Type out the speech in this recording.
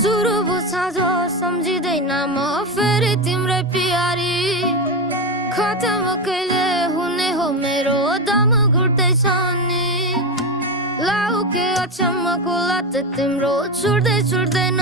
सुरु बुझाजो सम्झिँदैन म फेरि तिम्रै प्यारी खतम कहिले हुने हो मेरो दम घुट्दैछ नि लाउ के अचम्मको लत तिम्रो छुट्दै छुट्दैन